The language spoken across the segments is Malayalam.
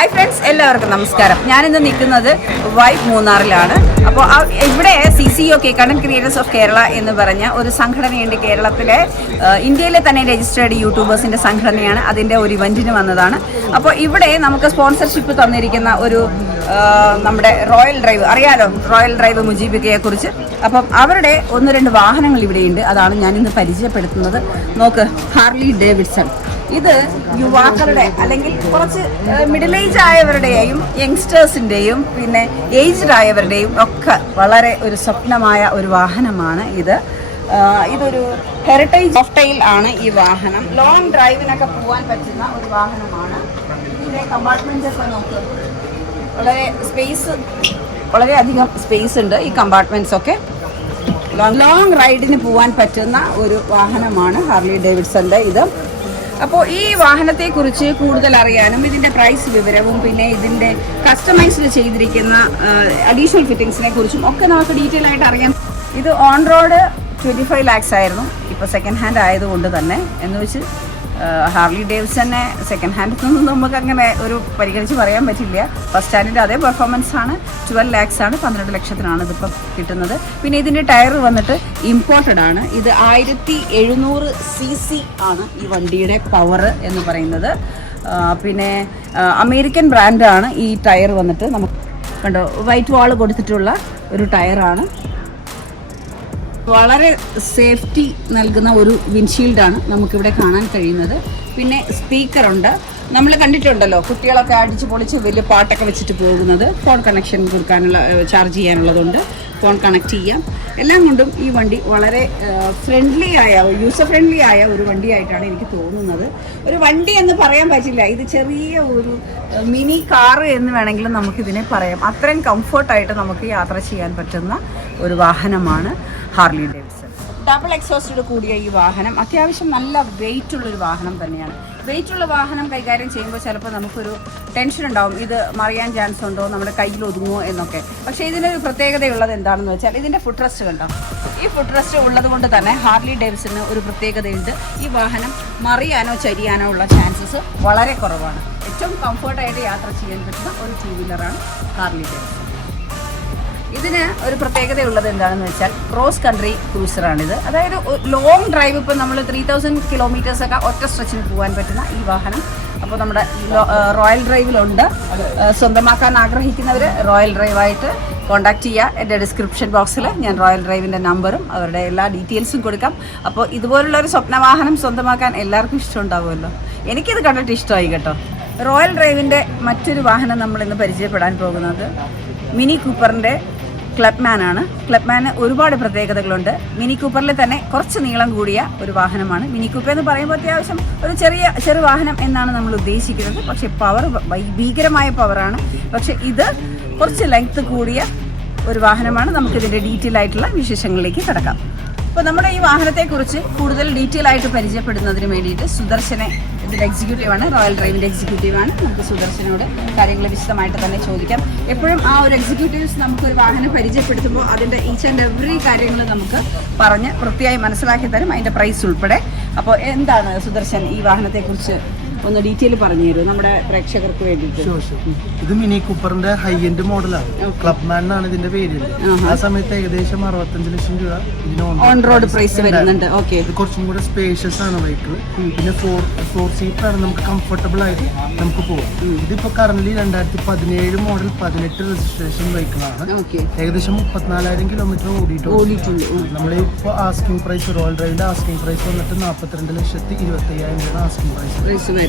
Hi friends, എല്ലാവർക്കും നമസ്കാരം. ഞാൻ ഇന്ന് നിൽക്കുന്നത് വൈബ് മൂന്നാറിലാണ്. അപ്പോൾ ഇവിടെ CCOK content creators of Kerala എന്ന് പറഞ്ഞ ഒരു സംഘടനയുണ്ട്. കേരളത്തിലെ ഇന്ത്യയിലെ തന്നെ രജിസ്റ്റേർഡ് യൂട്യൂബേഴ്സിന്റെ സംഘടനയാണ്. അതിന്റെ ഒരു ഇവന്റിന് വന്നതാണ്. അപ്പോൾ ഇവിടെ നമുക്ക് സ്പോൺസർഷിപ്പ് തന്നിരിക്കുന്ന ഒരു നമ്മുടെ റോയൽ ഡ്രൈവ് അറിയാലോ, റോയൽ ഡ്രൈവ് മുജീബിക്കയെ കുറിച്ച്. അപ്പം അവരുടെ 1-2 വാഹനങ്ങൾ ഇവിടെയുണ്ട്. അതാണ് ഞാൻ ഇന്ന് പരിചയപ്പെടുത്തുന്നത്. നോക്ക്, ഹാർലി ഡേവിഡ്സൺ. ഇത് യുവാക്കളുടെ അല്ലെങ്കിൽ കുറച്ച് മിഡിൽ ഏജ് ആയവരുടെയും യങ്സ്റ്റേഴ്സിൻ്റെയും പിന്നെ ഏജ്ഡ് ആയവരുടെയും ഒക്കെ വളരെ ഒരു സ്വപ്നമായ ഒരു വാഹനമാണ് ഇത്. ഇതൊരു ഹെറിറ്റേജ് ഓഫ് ടൈൽ ആണ് ഈ വാഹനം. ലോങ് ഡ്രൈവിനൊക്കെ പോകാൻ പറ്റുന്ന ഒരു വാഹനമാണ്. ഇതിൻ്റെ കമ്പാർട്ട്മെൻറ്റ്സ് ഒക്കെ നോക്ക്, വളരെയധികം സ്പേസ് ഉണ്ട് ഈ കമ്പാർട്ട്മെൻറ്റ്സ് ഒക്കെ. ലോങ് റൈഡിന് പോകാൻ പറ്റുന്ന ഒരു വാഹനമാണ് ഹാർലി ഡേവിഡ്സന്റെ ഇത്. അപ്പോൾ ഈ വാഹനത്തെക്കുറിച്ച് കൂടുതൽ അറിയാനും ഇതിൻ്റെ പ്രൈസ് വിവരവും പിന്നെ ഇതിൻ്റെ കസ്റ്റമൈസ്ഡ് ചെയ്തിരിക്കുന്ന അഡീഷണൽ ഫിറ്റിങ്സിനെ കുറിച്ചും ഒക്കെ നമുക്ക് ഡീറ്റെയിൽ ആയിട്ട് അറിയാം. ഇത് ഓൺ റോഡ് 25 lakhs ആയിരുന്നു. ഇപ്പോൾ സെക്കൻഡ് ഹാൻഡ് ആയതുകൊണ്ട് തന്നെ എന്ന് വെച്ച് ഹാർലി ഡേവിഡ്സനെ സെക്കൻഡ് ഹാൻഡിൽ നിന്നും നമുക്ക് അങ്ങനെ ഒരു പരിഗണിച്ച് പറയാൻ പറ്റില്ല. ഫസ്റ്റ് ഹാൻഡിൻ്റെ അതേ പെർഫോമൻസ് ആണ്. 12 lakhs ആണ്, 12 ലക്ഷത്തിനാണ് ഇതിപ്പോൾ കിട്ടുന്നത്. പിന്നെ ഇതിൻ്റെ ടയർ വന്നിട്ട് ഇമ്പോർട്ടഡ് ആണ്. ഇത് 1700 cc ആണ് ഈ വണ്ടിയുടെ പവർ എന്ന് പറയുന്നത്. പിന്നെ അമേരിക്കൻ ബ്രാൻഡാണ് ഈ ടയർ വന്നിട്ട്. നമുക്ക് കണ്ടോ, വൈറ്റ് വാൾ കൊടുത്തിട്ടുള്ള ഒരു ടയറാണ്. വളരെ സേഫ്റ്റി നൽകുന്ന ഒരു വിൻഷീൽഡാണ് നമുക്കിവിടെ കാണാൻ കഴിയുന്നത്. പിന്നെ സ്പീക്കറുണ്ട്. നമ്മൾ കണ്ടിട്ടുണ്ടല്ലോ കുട്ടികളൊക്കെ അടിച്ച് പൊളിച്ച് വലിയ പാട്ടൊക്കെ വെച്ചിട്ട് പോകുന്നത്. ഫോൺ കണക്ഷൻ കൊടുക്കാനുള്ള, ചാർജ് ചെയ്യാനുള്ളതുകൊണ്ട് ഫോൺ കണക്ട് ചെയ്യാം. എല്ലാം കൊണ്ടും ഈ വണ്ടി വളരെ യൂസർ ഫ്രണ്ട്ലി ആയ ഒരു വണ്ടിയായിട്ടാണ് എനിക്ക് തോന്നുന്നത്. ഒരു വണ്ടി എന്ന് പറയാൻ പറ്റില്ല, ഇത് ചെറിയ ഒരു മിനി കാറ് എന്ന് വേണമെങ്കിലും നമുക്കിതിനെ പറയാം. അത്രയും കംഫർട്ടായിട്ട് നമുക്ക് യാത്ര ചെയ്യാൻ പറ്റുന്ന ഒരു വാഹനമാണ് ഹാർലി ഡേവിഡ്സൺ. ഡബിൾ എക്സോസ്റ്റോട് കൂടിയ ഈ വാഹനം അത്യാവശ്യം നല്ല വെയിറ്റ് ഉള്ളൊരു വാഹനം തന്നെയാണ്. വെയിറ്റുള്ള വാഹനം കൈകാര്യം ചെയ്യുമ്പോൾ ചിലപ്പോൾ നമുക്കൊരു ടെൻഷൻ ഉണ്ടാവും, ഇത് മറിയാൻ ചാൻസ് ഉണ്ടോ, നമ്മുടെ കയ്യിൽ ഒതുങ്ങുമോ എന്നൊക്കെ. പക്ഷേ ഇതിനൊരു പ്രത്യേകതയുള്ളത് എന്താണെന്ന് വെച്ചാൽ ഇതിൻ്റെ ഫുഡ് റെസ്റ്റ് കണ്ടോ. ഈ ഫുഡ് റെസ്റ്റ് ഉള്ളത് കൊണ്ട് തന്നെ ഹാർലി ഡേവിഡ്സന് ഒരു പ്രത്യേകതയുണ്ട്. ഈ വാഹനം മറിയാനോ ചരിയാനോ ഉള്ള ചാൻസസ് വളരെ കുറവാണ്. ഏറ്റവും കംഫർട്ടായിട്ട് യാത്ര ചെയ്യാൻ പറ്റുന്ന ഒരു 2 വീലറാണ് ഹാർലി ഡേവിഡ്സൺ. ഇതിന് ഒരു പ്രത്യേകതയുള്ളത് എന്താണെന്ന് വെച്ചാൽ ക്രോസ് കൺട്രി ക്രൂസറാണിത്. അതായത് ലോങ് ഡ്രൈവ്, ഇപ്പോൾ നമ്മൾ 3000 കിലോമീറ്റേഴ്സൊക്കെ ഒറ്റ സ്ട്രെച്ചിന് പോകാൻ പറ്റുന്ന ഈ വാഹനം അപ്പോൾ നമ്മുടെ റോയൽ ഡ്രൈവിലുണ്ട്. സ്വന്തമാക്കാൻ ആഗ്രഹിക്കുന്നവർ റോയൽ ഡ്രൈവായിട്ട് കോൺടാക്ട് ചെയ്യുക. എൻ്റെ ഡിസ്ക്രിപ്ഷൻ ബോക്സിൽ ഞാൻ റോയൽ ഡ്രൈവിൻ്റെ നമ്പറും അവരുടെ എല്ലാ ഡീറ്റെയിൽസും കൊടുക്കാം. അപ്പോൾ ഇതുപോലുള്ളൊരു സ്വപ്നവാഹനം സ്വന്തമാക്കാൻ എല്ലാവർക്കും ഇഷ്ടമുണ്ടാവുമല്ലോ. എനിക്കിത് കണ്ടിട്ട് ഇഷ്ടമായി കേട്ടോ. റോയൽ ഡ്രൈവിൻ്റെ മറ്റൊരു വാഹനം നമ്മൾ ഇന്ന് പരിചയപ്പെടാൻ പോകുന്നത് മിനി കൂപ്പറിൻ്റെ ക്ലബ്മാനാണ്. ക്ലബ്മാന് ഒരുപാട് പ്രത്യേകതകളുണ്ട്. മിനി കൂപ്പറിൽ തന്നെ കുറച്ച് നീളം കൂടിയ ഒരു വാഹനമാണ്. മിനി കൂപ്പർ എന്ന് പറയുമ്പോൾ അത്യാവശ്യം ഒരു ചെറു വാഹനം എന്നാണ് നമ്മൾ ഉദ്ദേശിക്കുന്നത്. പക്ഷേ പവർ ഭീകരമായ പവറാണ്. പക്ഷേ ഇത് കുറച്ച് ലെങ്ത് കൂടിയ ഒരു വാഹനമാണ്. നമുക്കിതിൻ്റെ ഡീറ്റെയിൽ ആയിട്ടുള്ള വിശേഷങ്ങളിലേക്ക് കിടക്കാം. അപ്പോൾ നമ്മുടെ ഈ വാഹനത്തെക്കുറിച്ച് കൂടുതൽ ഡീറ്റെയിൽ ആയിട്ട് പരിചയപ്പെടുന്നതിന് വേണ്ടിയിട്ട് സുദർശനെ, ഇതിൻ്റെ എക്സിക്യൂട്ടീവാണ്, റോയൽ ഡ്രൈവിൻ്റെ എക്സിക്യൂട്ടീവാണ്. നമുക്ക് സുദർശനോട് കാര്യങ്ങൾ വിശദമായിട്ട് തന്നെ ചോദിക്കാം. എപ്പോഴും ആ ഒരു എക്സിക്യൂട്ടീവ്സ് നമുക്കൊരു വാഹനം പരിചയപ്പെടുത്തുമ്പോൾ അതിൻ്റെ ഈച്ച് ആൻഡ് എവറി കാര്യങ്ങൾ നമുക്ക് പറഞ്ഞ് വൃത്തിയായി മനസ്സിലാക്കി തരും, അതിൻ്റെ പ്രൈസ് ഉൾപ്പെടെ. അപ്പോൾ എന്താണ് സുദർശൻ ഈ വാഹനത്തെക്കുറിച്ച് ഒന്ന് ഡീറ്റെയിൽ പറഞ്ഞു തരൂ നമ്മുടെ പ്രേക്ഷകർക്ക് വേണ്ടിയിട്ട്? ഇത് മിനി കൂപ്പറിന്റെ ഹൈ എൻഡ് മോഡലാണ്. ക്ലബ്മാൻ എന്നാണ് ഇതിന്റെ പേര്. ആ സമയത്ത് ഏകദേശം 65 ലക്ഷം രൂപ ഇതിന് ഓൺ റോഡ് പ്രൈസ് വരുന്നുണ്ട്. ഓക്കെ, ഇത് കുറച്ചും കൂടെ സ്പേഷ്യസ് ആണ് വെഹിക്കിൾ. പിന്നെ 4 സീറ്റർ ആണ്, നമുക്ക് കംഫർട്ടബിൾ ആയിട്ട് നമുക്ക് പോകാം. ഇതിപ്പോ കറന്റ് 2017 മോഡൽ 18 രജിസ്ട്രേഷൻ വെഹിക്കിളാണ്. ഏകദേശം 34,000 കിലോമീറ്റർ ഓടിയിട്ടുണ്ട്. നമ്മളിപ്പോ ആസ്കിംഗ് പ്രൈസ്, റോയൽ ഡ്രൈവിന്റെ ആസ്കിംഗ് പ്രൈസ് വന്നിട്ട് 42,25,000 രൂപ ആസ്കിംഗ് പ്രൈസ് വരുന്നത്.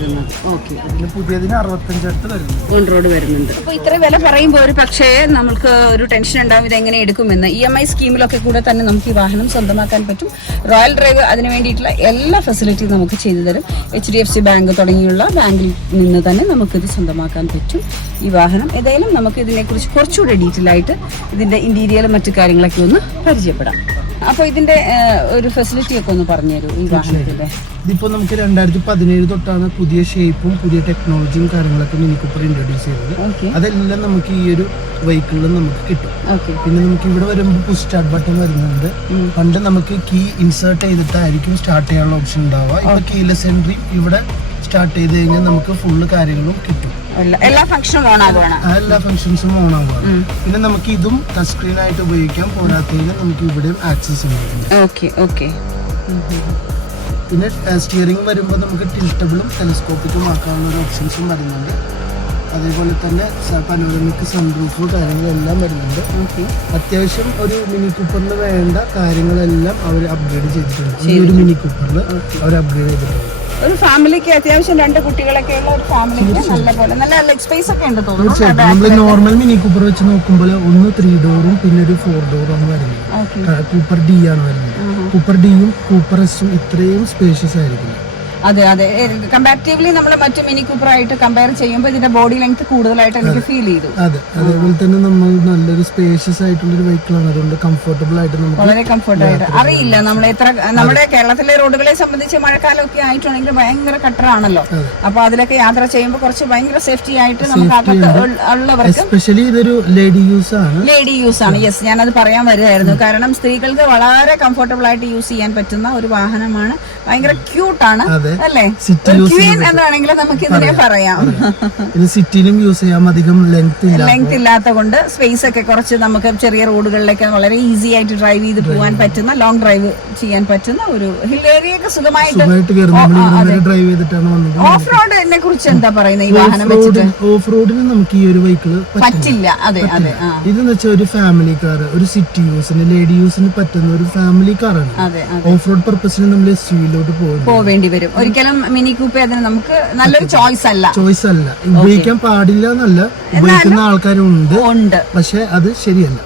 പുതിയതിന് 65 അടുത്ത് വരുന്നുണ്ട്, ഓൺ റോഡ് വരുന്നുണ്ട്. അപ്പോൾ ഇത്ര വില പറയുമ്പോൾ ഒരു പക്ഷേ നമുക്ക് ഒരു ടെൻഷൻ ഉണ്ടാവും, ഇത് എങ്ങനെ എടുക്കുമെന്ന്. EMI സ്കീമിലൊക്കെ കൂടെ തന്നെ നമുക്ക് ഈ വാഹനം സ്വന്തമാക്കാൻ പറ്റും. റോയൽ ഡ്രൈവ് അതിന് വേണ്ടിയിട്ടുള്ള എല്ലാ ഫെസിലിറ്റിയും നമുക്ക് ചെയ്തു തരും. HDFC ബാങ്ക് തുടങ്ങിയുള്ള ബാങ്കിൽ നിന്ന് തന്നെ നമുക്കിത് സ്വന്തമാക്കാൻ പറ്റും ഈ വാഹനം. ഏതായാലും നമുക്ക് ഇതിനെക്കുറിച്ച് കുറച്ചുകൂടെ ഡീറ്റെയിൽ ആയിട്ട് ഇതിൻ്റെ ഇന്റീരിയറും മറ്റു കാര്യങ്ങളൊക്കെ ഒന്ന് പരിചയപ്പെടാം. അപ്പോൾ ഇതിന്റെ ഒരു ഫെസിലിറ്റി ഒക്കെ ഒന്ന് പറഞ്ഞു തരൂ ഈ വാഹനത്തിന്റെ? ഇതിപ്പോ നമുക്ക് 2017 തൊട്ടാണ് പുതിയ ഷേപ്പും പുതിയ ടെക്നോളജിയും കാര്യങ്ങളൊക്കെ മിനി കൂപ്പർ ഇൻട്രൊഡ്യൂസ് ചെയ്തത്. അതെല്ലാം നമുക്ക് ഈ ഒരു വെഹിക്കിളിൽ നമുക്ക് കിട്ടും. പിന്നെ നമുക്ക് ഇവിടെ വരുമ്പോൾ പുഷ് സ്റ്റാർട്ട് ബട്ടൺ വരുന്നുണ്ട്. പണ്ട് നമുക്ക് കീ ഇൻസേർട്ട് ചെയ്തിട്ടായിരിക്കും സ്റ്റാർട്ട് ചെയ്യാനുള്ള ഓപ്ഷൻ ഉണ്ടാവുക. ഇപ്പൊ കീലെസ് എൻട്രി ഇവിടെ സ്റ്റാർട്ട് ചെയ്ത് കഴിഞ്ഞാൽ നമുക്ക് ഫുള്ള് കാര്യങ്ങളും കിട്ടും. എല്ലാ ഫംഗ്ഷനും ഓൺ ആകുവാണ്. എല്ലാ ഫംഗ്ഷൻസും ഓൺ ആകുവാണ്. പിന്നെ നമുക്ക് ഇതും ടച്ച് സ്ക്രീൻ ആയിട്ട് ഉപയോഗിക്കാം. പോരാത്തതിന് നമുക്ക് ഇവിടെയും ആക്സസ് ഉണ്ട്. പിന്നെ സ്റ്റിയറിംഗ് വരുമ്പോൾ നമുക്ക് ടിൽറ്റബിളും ടെലിസ്കോപ്പിക്കും ആക്കാനുള്ള ഒരു ഓപ്ഷൻസും വരുന്നുണ്ട്. അതേപോലെ തന്നെ പനോരമിക് സൺറൂഫ് കാര്യങ്ങളെല്ലാം വരുന്നുണ്ട്. അത്യാവശ്യം ഒരു മിനി കൂപ്പറിന് വേണ്ട കാര്യങ്ങളെല്ലാം അവർ അപ്ഗ്രേഡ് ചെയ്തിട്ടുണ്ട്. ഈ ഒരു മിനി കൂപ്പറിൽ അവർ അപ്ഗ്രേഡ് ചെയ്തിട്ടുണ്ട്. ഒരു ഫാമിലിക്ക് അത്യാവശ്യം 2 കുട്ടികളൊക്കെ ഉള്ള ഒരു ഫാമിലിക്ക് നല്ല ലെഗ് സ്പേസ് ഒക്കെ ഉണ്ട് തോന്നുന്നു. തീർച്ചയായിട്ടും നമ്മൾ നോർമൽ മിനി കൂപ്പർ വെച്ച് നോക്കുമ്പോൾ ഒന്ന് 3 ഡോറും പിന്നെ ഒരു 4 ഡോറും ആണ് വരുന്നത്. കൂപ്പർ ഡി ആണ് വരുന്നത്. കൂപ്പർ ഡിയും കൂപ്പർ എസും ഇത്രയും സ്പേഷ്യസ് ആയിരിക്കും. അതെ അതെ, കമ്പാരിറ്റീവ്ലി നമ്മൾ മറ്റു മിനി കൂപ്പർ ആയിട്ട് കമ്പയർ ചെയ്യുമ്പോൾ ഇതിന്റെ ബോഡി ലെങ്ത് കൂടുതലായിട്ട് എനിക്ക് ഫീൽ ചെയ്തു. അതെ, അതേപോലെ തന്നെ നമ്മൾ നല്ലൊരു സ്പേഷ്യസ് ആയിട്ടുള്ള ഒരു വെഹിക്കിൾ ആണ്. അതുകൊണ്ട് കംഫർട്ടബിൾ ആയിട്ട് നമുക്ക് വളരെ കംഫർട്ട് ആയിട്ട് അറിയില്ല നമ്മൾ എത്ര നമ്മുടെ കേരളത്തിലെ റോഡുകളെ സംബന്ധിച്ച് മഴക്കാലമൊക്കെ ആയിട്ടുണ്ടെങ്കിൽ ഭയങ്കര കട്ടറാണല്ലോ. അപ്പൊ അതിലൊക്കെ യാത്ര ചെയ്യുമ്പോൾ കുറച്ച് ഭയങ്കര സേഫ്റ്റി ആയിട്ട് നമുക്ക് അകത്ത് ഉള്ളവർക്ക് എസ്പെഷ്യലി ഇതൊരു ലേഡി യൂസ് ആണ്. യെസ്, ഞാനത് പറയാൻ വരുമായിരുന്നു. കാരണം സ്ത്രീകൾക്ക് വളരെ കംഫർട്ടബിൾ ആയിട്ട് യൂസ് ചെയ്യാൻ പറ്റുന്ന ഒരു വാഹനമാണ്. ഭയങ്കര ക്യൂട്ടാണ് അല്ലേ? ക്വീൻ എന്ന് വേണമെങ്കിൽ നമുക്ക് ഇതിനെ പറയാം. സിറ്റിയിലും യൂസ് ചെയ്യാം. അധികം ലെങ്ത് ഇല്ലാത്ത കൊണ്ട് സ്പേസ് ഒക്കെ കുറച്ച് നമുക്ക് ചെറിയ റോഡുകളിലേക്ക് വളരെ ഈസി ആയിട്ട് ഡ്രൈവ് ചെയ്ത് പോകാൻ പറ്റുന്ന, ലോങ് ഡ്രൈവ് ചെയ്യാൻ പറ്റുന്ന ഒരു ഹിൽ ഏരിയയൊക്കെ സുഖമായിട്ട് ഡ്രൈവ് ചെയ്തിട്ടാണ് വന്നത്. ഓഫ് റോഡിനെ കുറിച്ച് എന്താ പറയുന്നത് ഈ വാഹനം വെച്ചിട്ട്? ഓഫ് റോഡിന് നമുക്ക് ഈ ഒരു വെഹിക്കിൾ പറ്റില്ല. അതെ അതെ, ഇതെന്ന് വെച്ചാൽ ഒരു ഫാമിലി കാർ, ഒരു സിറ്റി യൂസിന്, ലേഡി യൂസിന് പറ്റുന്ന ഒരു ഫാമിലി കാറാണ്. ഓഫ് റോഡ് പർപ്പസിന് നമ്മൾ എസ്യുവിയിലോട്ട് പോവേണ്ടി വരും. ഒരിക്കലും മിനി കൂപ്പർ അതിന് നമുക്ക് നല്ലൊരു ചോയ്സ് അല്ല. ഉപയോഗിക്കാൻ പാടില്ല എന്നല്ല, ഉപയോഗിക്കുന്ന ആൾക്കാരുണ്ട്, പക്ഷെ അത് ശരിയല്ല.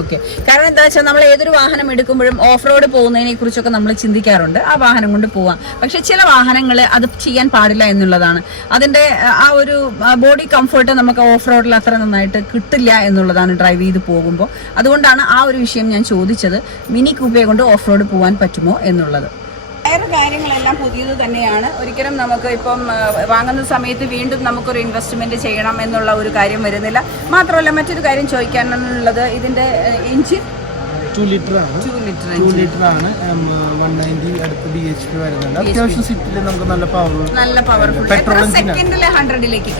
ഓക്കെ. കാരണം എന്താ വെച്ചാൽ നമ്മൾ ഏതൊരു വാഹനം എടുക്കുമ്പോഴും ഓഫ് റോഡ് പോകുന്നതിനെ കുറിച്ചൊക്കെ നമ്മൾ ചിന്തിക്കാറുണ്ട്. ആ വാഹനം കൊണ്ട് പോവാം. പക്ഷെ ചില വാഹനങ്ങൾ അത് ചെയ്യാൻ പാടില്ല എന്നുള്ളതാണ്. അതിന്റെ ആ ഒരു ബോഡി കംഫർട്ട് നമുക്ക് ഓഫ് റോഡിൽ അത്ര നന്നായിട്ട് കിട്ടില്ല എന്നുള്ളതാണ് ഡ്രൈവ് ചെയ്ത് പോകുമ്പോൾ. അതുകൊണ്ടാണ് ആ ഒരു വിഷയം ഞാൻ ചോദിച്ചത്, മിനി കൂപ്പയെ കൊണ്ട് ഓഫ് റോഡ് പോകാൻ പറ്റുമോ എന്നുള്ളത്. ടയർ കാര്യങ്ങളെല്ലാം പുതിയത് തന്നെയാണ്. ഒരിക്കലും നമുക്ക് ഇപ്പം വാങ്ങുന്ന സമയത്ത് വീണ്ടും നമുക്കൊരു ഇൻവെസ്റ്റ്മെന്റ് ചെയ്യണം എന്നുള്ള ഒരു കാര്യം വരുന്നില്ല. മാത്രമല്ല മറ്റൊരു കാര്യം ചോദിക്കാനുള്ളത്, ഇതിന്റെ എഞ്ചിൻ 2 ലിറ്റർ ആണ്. 2 ലിറ്റർ ആണ്. 190 അടുത്ത് bhp വരുന്നുണ്ട്. അത്യാവശ്യം സിറ്റിയിൽ നമുക്ക് നല്ല പവർഫുൾ പെട്രോൾ സെക്കൻഡിലെ 100ലേക്ക്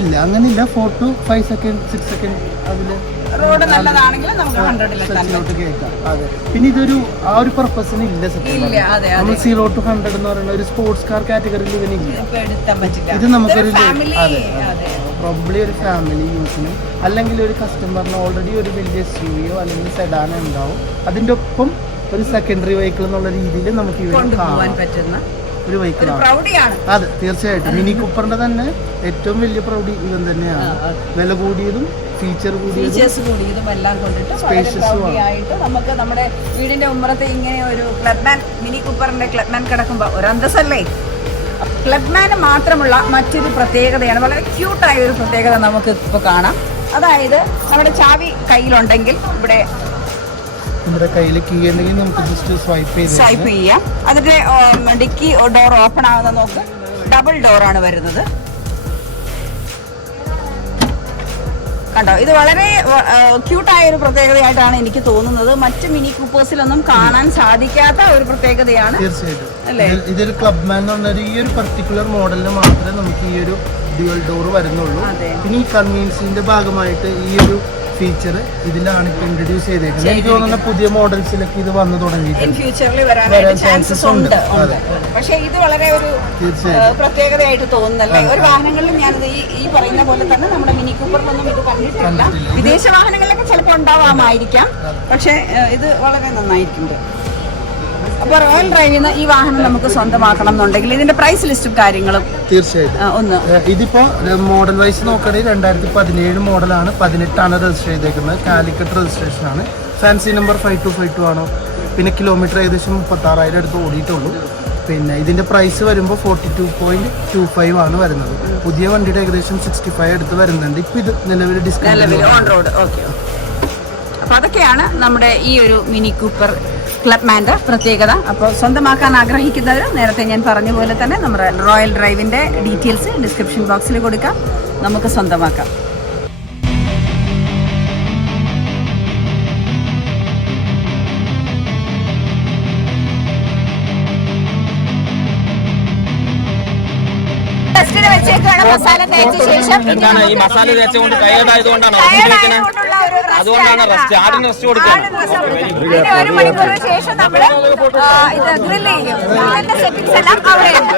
ഇല്ല, അങ്ങനെയില്ല. 4 to 5 സെക്കൻഡ് 6 സെക്കൻഡ് അതില് റോഡ് നല്ലതാണെങ്കിൽ നമുക്ക് 100-ലെത്താൻ കേൾക്കാം. അതെ, പിന്നെ ഇതൊരു ആ ഒരു പർപ്പസിന് ഇല്ല. നമ്മൾ 0 to 100 എന്ന് പറയുന്ന ഒരു സ്പോർട്സ് കാർ കാറ്റഗറിയിൽ ഇതിനില്ല. ഇത് നമുക്കൊരു പ്രോബ്ലി ഒരു ഫാമിലി യൂസിന്, അല്ലെങ്കിൽ ഒരു കസ്റ്റമറിന് ഓൾറെഡി ഒരു വലിയ SUV-യോ അല്ലെങ്കിൽ സെഡാനോ ഉണ്ടാവും. അതിന്റെ ഒപ്പം ഒരു സെക്കൻഡറി വെഹിക്കിൾ എന്നുള്ള രീതിയിൽ നമുക്ക് കൊണ്ടുപോകാൻ പറ്റുന്ന ഒരു വെഹിക്കിളാണ്. അതെ, തീർച്ചയായിട്ടും. മിനി കൂപ്പറിന്റെ തന്നെ ഏറ്റവും വലിയ പ്രൗഢി ഇവൻ തന്നെയാണ്. വില കൂടിയതും ഫീച്ചേഴ്സ് കൂടിയതും എല്ലാം കൊണ്ടിട്ട് നമുക്ക് നമ്മുടെ വീടിന്റെ ഉമ്മറത്ത് ഇങ്ങനെ ഒരു ക്ലബ്മാൻ, മിനി കൂപ്പറിന്റെ ക്ലബ്മാൻ കിടക്കുമ്പോ ഒരു അന്തസ്സല്ലേ. ക്ലബ്മാന് മാത്രമുള്ള മറ്റൊരു പ്രത്യേകതയാണ്, വളരെ ക്യൂട്ടായ ഒരു പ്രത്യേകത നമുക്ക് ഇപ്പോൾ കാണാം. അതായത് നമ്മുടെ ചാവി കയ്യിലുണ്ടെങ്കിൽ ഇവിടെ കയ്യിൽ കീ ഉണ്ടെങ്കിൽ നമുക്ക് ജസ്റ്റ് സ്വൈപ്പ് ചെയ്യാം. അതിന്റെ ഡിക്കി ഡോർ ഓപ്പൺ ആകുന്ന നോക്ക്, ഡബിൾ ഡോറാണ് വരുന്നത്. കണ്ടോ, ഇത് വളരെ ക്യൂട്ടായ ഒരു പ്രത്യേകതയായിട്ടാണ് എനിക്ക് തോന്നുന്നത്. മറ്റ് മിനി കൂപ്പേഴ്സിലൊന്നും കാണാൻ സാധിക്കാത്ത ഒരു പ്രത്യേകതയാണ്. തീർച്ചയായിട്ടും അല്ലേ? ഇതൊരു ക്ലബ്മാൻ എന്ന് പറഞ്ഞ ഈ ഒരു പർട്ടിക്കുലർ മോഡലിന് മാത്രമേ നമുക്ക് ഈ ഒരു ഡ്യുവൽ ഡോർ വരുന്നുള്ളൂ. പിന്നെ ഈ കൺവീനിയൻസിന്റെ ഭാഗമായിട്ട് ഈ ഒരു ഫീച്ചർ ഇതിലാണ് ഇപ്പൊ ഇൻട്രൊഡ്യൂസ് ചെയ്തേക്കുന്നത്. എനിക്ക് തോന്നുന്ന പുതിയ മോഡൽസിലൊക്കെ ഇത് വന്നു തുടങ്ങിയിട്ടുണ്ട്. ചാൻസസ് ഉണ്ട്. പക്ഷെ ഇത് വളരെ ഒരു പ്രത്യേകതയായിട്ട് തോന്നുന്നല്ലേ. ഒരു വാഹനങ്ങളിലും ഞാനിത് ഈ പറയുന്ന പോലെ തന്നെ നമ്മുടെ മിനി കൂപ്പറിലൊന്നും ഇത് കണ്ടിട്ടില്ല. വിദേശ വാഹനങ്ങളിലൊക്കെ ചിലപ്പോൾ ഉണ്ടാവാമായിരിക്കാം, പക്ഷെ ഇത് വളരെ നന്നായിട്ടുണ്ട്. അപ്പോൾ റോയൽ ഡ്രൈവിൽ നിന്ന് ഈ വാഹനം നമുക്ക് സ്വന്തമാക്കണം എന്നുണ്ടെങ്കിൽ ഇതിന്റെ പ്രൈസ് ലിസ്റ്റും കാര്യങ്ങളും തീർച്ചയായിട്ടും ഇതിപ്പോ മോഡൽ വൈസ് നോക്കുകയാണെങ്കിൽ 2017 മോഡലാണ്. 18 രജിസ്റ്റർ ചെയ്തേക്കുന്നത്. കാലിക്കറ്റ് രജിസ്ട്രേഷൻ ആണ്. ഫാൻസി നമ്പർ 5252 ആണോ. പിന്നെ കിലോമീറ്റർ ഏകദേശം 36,000 അടുത്ത് ഓടിയിട്ടുള്ളൂ. പിന്നെ ഇതിന്റെ പ്രൈസ് വരുമ്പോൾ 42.25 ആണ് വരുന്നത്. പുതിയ വണ്ടിയുടെ ഏകദേശം 65 അടുത്ത് വരുന്നുണ്ട്. ഇപ്പൊ ഇത് നിലവിൽ ഡിസ്കൗണ്ട് ഓൺ റോഡ്. ഓക്കെ, അപ്പൊ അതൊക്കെയാണ് നമ്മുടെ ഈ ഒരു മിനി കൂപ്പർ ക്ലബ്മാൻ്റെ പ്രത്യേകത. അപ്പോൾ സ്വന്തമാക്കാൻ ആഗ്രഹിക്കുന്നവർ നേരത്തെ ഞാൻ പറഞ്ഞ പോലെ തന്നെ നമ്മുടെ റോയൽ ഡ്രൈവിൻ്റെ ഡീറ്റെയിൽസ് ഡിസ്ക്രിപ്ഷൻ ബോക്സിൽ കൊടുക്കാം, നമുക്ക് സ്വന്തമാക്കാം. ടെസ്റ്റിന് വെച്ച വെച്ചേക്കാണ് മസാല തേച്ച ശേഷം. എന്താണ് ഈ മസാല തേച്ചുകൊണ്ട് ടയേർഡ് ആയതുകൊണ്ടാണ് അതുകൊണ്ടാണ് റെസ്റ്റ്, ആദ്യം റെസ്റ്റ് കൊടുക്കുകയാണ്. 1 മണിക്കൂറിന് ശേഷം നമ്മൾ ഇത് ഗ്രില്ല് ചെയ്യും. അതിന്റെ സെറ്റിംഗ്സ് എല്ലാം അവിടെയുണ്ട്.